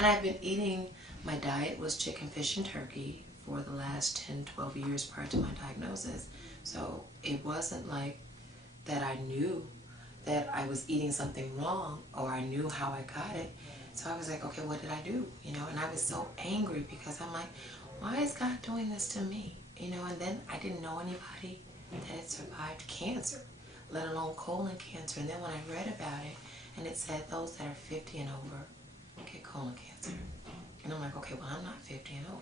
And I've been eating, my diet was chicken, fish, and turkey for the last 10, 12 years prior to my diagnosis. So it wasn't like that I knew that I was eating something wrong or I knew how I got it. So I was like, okay, what did I do? You know, and I was so angry because I'm like, why is God doing this to me? You know, and then I didn't know anybody that had survived cancer, let alone colon cancer. And then when I read about it, and it said those that are 50 and over get colon cancer. And I'm like, okay, well, I'm not 50 and over.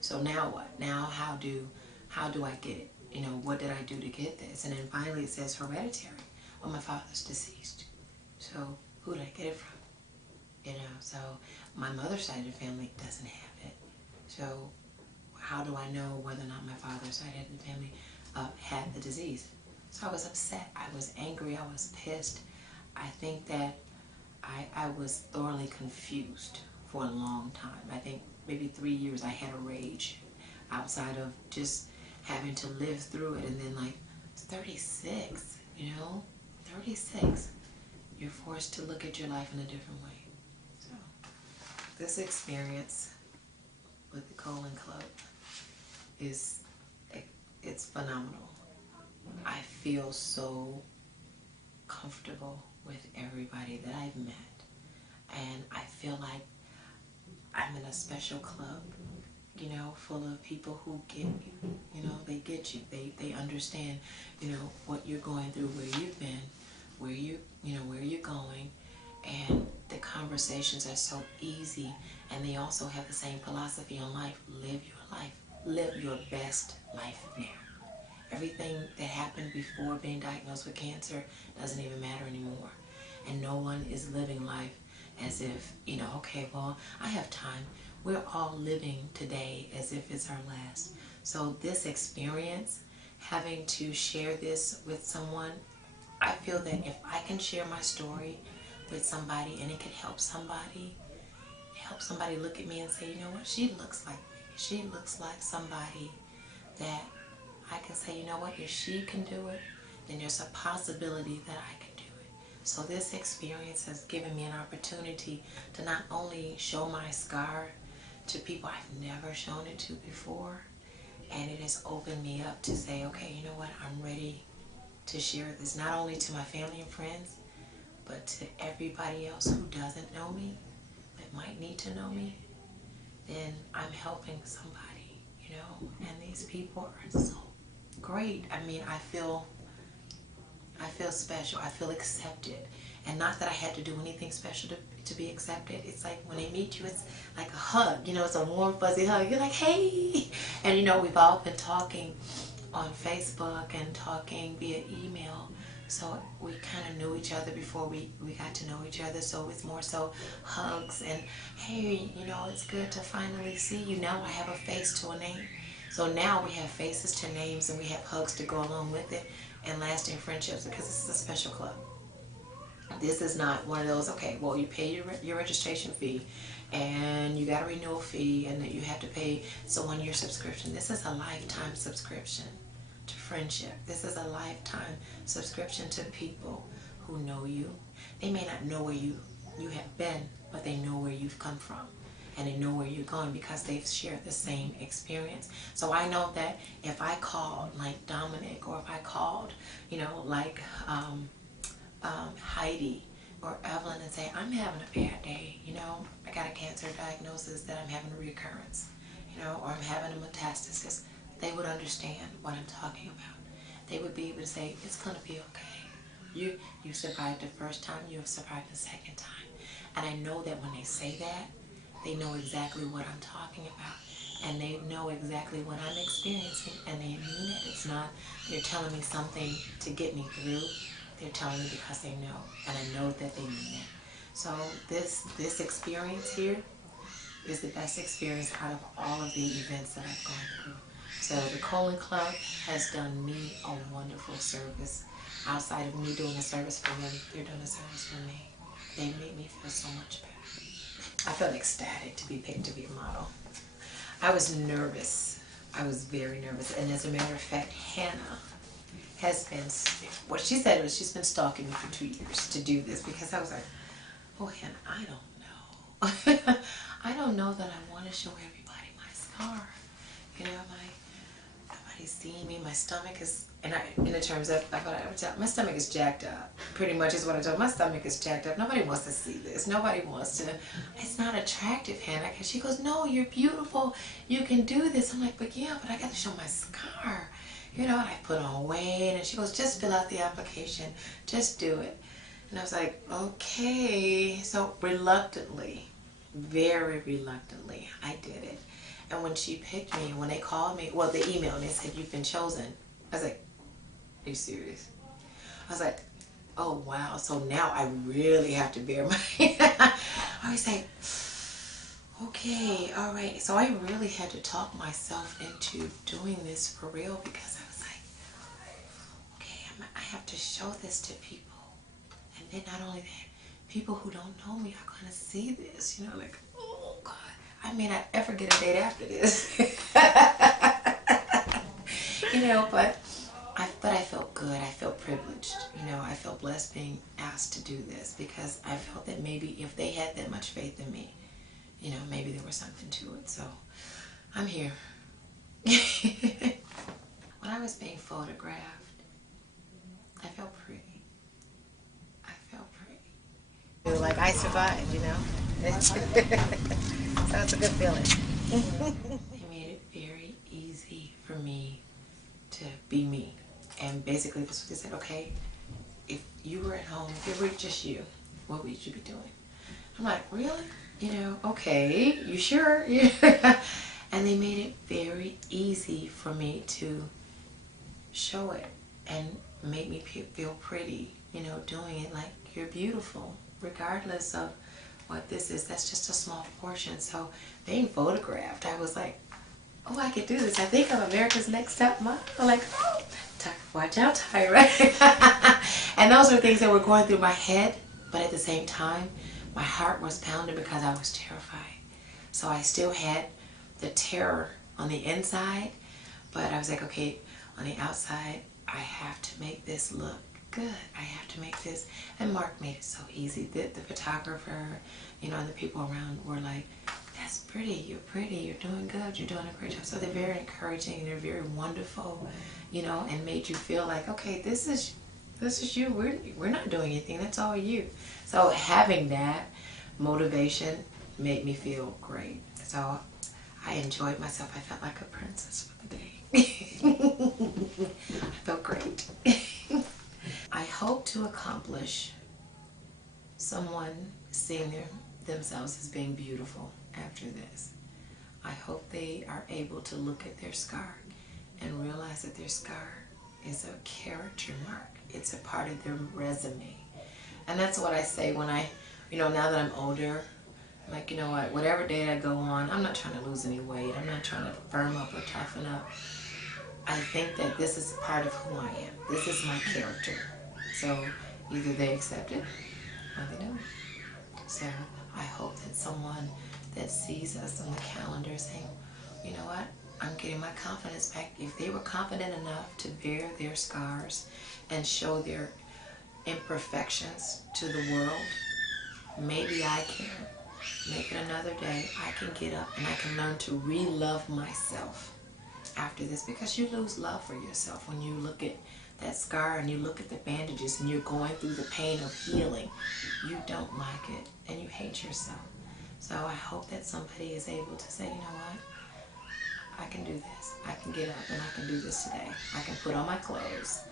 So now what? Now how do I get it? You know, what did I do to get this? And then finally it says hereditary. Well, my father's deceased. So who did I get it from? You know, so my mother's side of the family doesn't have it. So how do I know whether or not my father's side of the family had the disease? So I was upset. I was angry. I was pissed. I think that I was thoroughly confused for a long time. I think maybe 3 years I had a rage outside of just having to live through it. And then like 36, you know, 36, you're forced to look at your life in a different way. So this experience with the Colon Club it's phenomenal. I feel so comfortable with everybody that I've met. And I feel like I'm in a special club, you know, full of people who get you. You know, they get you. They understand, you know, what you're going through, where you've been, where where you're going. And the conversations are so easy. And they also have the same philosophy on life. Live your life. Live your best life now. Everything that happened before being diagnosed with cancer doesn't even matter anymore. And no one is living life as if, you know, okay, well, I have time. We're all living today as if it's our last. So this experience, having to share this with someone, I feel that if I can share my story with somebody and it could help somebody look at me and say, you know what, she looks like me. She looks like somebody that I can say, you know what, if she can do it, then there's a possibility that I can do it. So this experience has given me an opportunity to not only show my scar to people I've never shown it to before, and it has opened me up to say, okay, you know what, I'm ready to share this not only to my family and friends, but to everybody else who doesn't know me, that might need to know me. Then I'm helping somebody, you know, and these people are so great. I mean, I feel special. I feel accepted. And not that I had to do anything special to be accepted. It's like when they meet you, it's like a hug. You know, it's a warm, fuzzy hug. You're like, hey. And, you know, we've all been talking on Facebook and talking via email. So we kind of knew each other before we got to know each other. So it's more so hugs and, hey, you know, it's good to finally see you. Now I have a face to a name. So now we have faces to names and we have hugs to go along with it and lasting friendships, because this is a special club. This is not one of those, okay, well, you pay your registration fee and you got a renewal fee and you have to pay, it's a 1-year subscription. This is a lifetime subscription to friendship. This is a lifetime subscription to people who know you. They may not know where you have been, but they know where you've come from. And they know where you're going because they've shared the same experience. So I know that if I called like Dominic, or if I called, you know, like Heidi or Evelyn and say, I'm having a bad day, you know, I got a cancer diagnosis that I'm having a recurrence, you know, or I'm having a metastasis, they would understand what I'm talking about. They would be able to say, it's going to be okay. You survived the first time, you have survived the second time. And I know that when they say that, they know exactly what I'm talking about. And they know exactly what I'm experiencing. And they mean it. It's not, they're telling me something to get me through. They're telling me because they know. And I know that they mean it. So this experience here is the best experience out of all of the events that I've gone through. So the Colon Club has done me a wonderful service. Outside of me doing a service for them, they're doing a service for me. They made me feel so much better. I felt ecstatic to be picked to be a model. I was nervous. I was very nervous. And as a matter of fact, Hannah has been, what she said was she's been stalking me for 2 years to do this, because I was like, oh, Hannah, I don't know. I don't know that I want to show everybody my scar. You know, nobody's seeing me. My stomach is, and in the terms of what I would tell, my stomach is jacked up. Pretty much is what I told. My stomach is jacked up. Nobody wants to see this. Nobody wants to. It's not attractive, Hannah. She goes, no, you're beautiful. You can do this. I'm like, but yeah, but I got to show my scar. You know, and I put on weight, and she goes, just fill out the application. Just do it. And I was like, okay. So reluctantly, very reluctantly, I did it. And when she picked me, when they called me, well, they emailed me and said, you've been chosen. I was like, are you serious? I was like, oh, wow. So now I really have to bear my... I was like, okay, all right. So I really had to talk myself into doing this for real, because I was like, okay, I have to show this to people. And then not only that, people who don't know me are going to see this, you know, like, oh, God. I may not ever get a date after this. You know, but I felt good. I felt privileged. You know, I felt blessed being asked to do this, because I felt that maybe if they had that much faith in me, you know, maybe there was something to it. So I'm here. When I was being photographed, I felt pretty. I felt pretty. Like I survived, you know? So it's a good feeling. They made it very easy for me to be me. And basically this was, they said, okay, if you were at home, if it were just you, what would you be doing? I'm like, really? You know, okay, you sure? Yeah. And they made it very easy for me to show it and make me feel pretty, you know, doing it. Like, you're beautiful, regardless of what this is. That's just a small portion. So being photographed, I was like, oh, I could do this. I think I'm America's Next Top Model. I'm like, oh, watch out, Tyra. And those were things that were going through my head, but at the same time, my heart was pounding because I was terrified. So I still had the terror on the inside, but I was like, okay, on the outside, I have to make this look good. I have to make this. And Mark made it so easy. The photographer, you know, and the people around were like, that's pretty, you're doing good, you're doing a great job. So they're very encouraging and they're very wonderful, you know, and made you feel like, okay, this is you. We're not doing anything. That's all you. So having that motivation made me feel great. So I enjoyed myself. I felt like a princess for the day. I felt great. I hope to accomplish someone seeing themselves as being beautiful after this. I hope they are able to look at their scar and realize that their scar is a character mark. It's a part of their resume. And that's what I say when I, you know, now that I'm older, I'm like, you know what, whatever date I go on, I'm not trying to lose any weight. I'm not trying to firm up or toughen up. I think that this is part of who I am. This is my character. So either they accept it or they don't. So I hope that someone that sees us on the calendar saying, you know what, I'm getting my confidence back. If they were confident enough to bear their scars and show their imperfections to the world, maybe I can make it another day. I can get up and I can learn to re-love myself after this, because you lose love for yourself when you look at that scar and you look at the bandages and you're going through the pain of healing. You don't like it and you hate yourself. So I hope that somebody is able to say, you know what, I can do this. I can get up and I can do this today. I can put on my clothes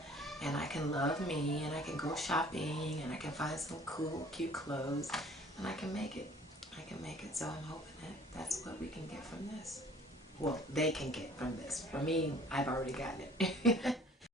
and I can love me and I can go shopping and I can find some cool, cute clothes and I can make it. I can make it. So I'm hoping that that's what we can get from this. Well, they can get from this. For me, I've already gotten it.